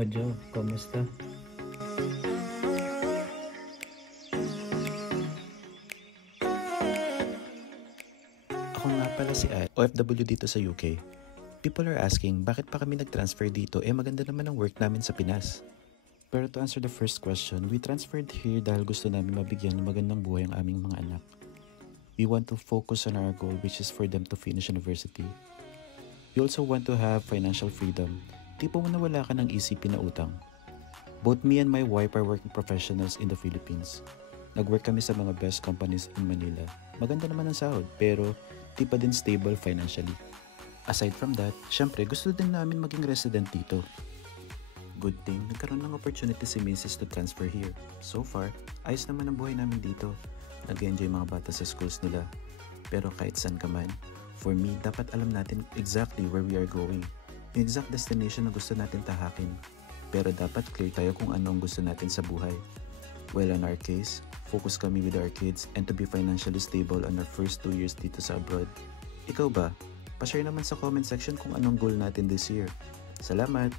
Ojo, kamusta? Ako nga pala si Ad, OFW dito sa UK. People are asking, bakit pa kami nag-transfer dito? Maganda naman ang work namin sa Pinas. Pero to answer the first question, we transferred here dahil gusto namin mabigyan ng magandang buhay ang aming mga anak. We want to focus on our goal, which is for them to finish university. We also want to have financial freedom. Tipo mo na wala ka ng isipin na utang. Both me and my wife are working professionals in the Philippines. Nag-work kami sa mga best companies in Manila. Maganda naman ang sahod, pero di pa din stable financially. Aside from that, syempre gusto din namin maging resident dito. Good thing, nagkaroon ng opportunity si Mrs. to transfer here. So far, ayos naman ang buhay namin dito. Nag-enjoy mga bata sa schools nila. Pero kahit saan ka man, for me, dapat alam natin exactly where we are going. Yung exact destination na gusto natin tahakin. Pero dapat clear tayo kung ano ang gusto natin sa buhay. Well, in our case, focus kami with our kids and to be financially stable on our first 2 years dito sa abroad. Ikaw ba? Pa-share naman sa comment section kung anong goal natin this year. Salamat!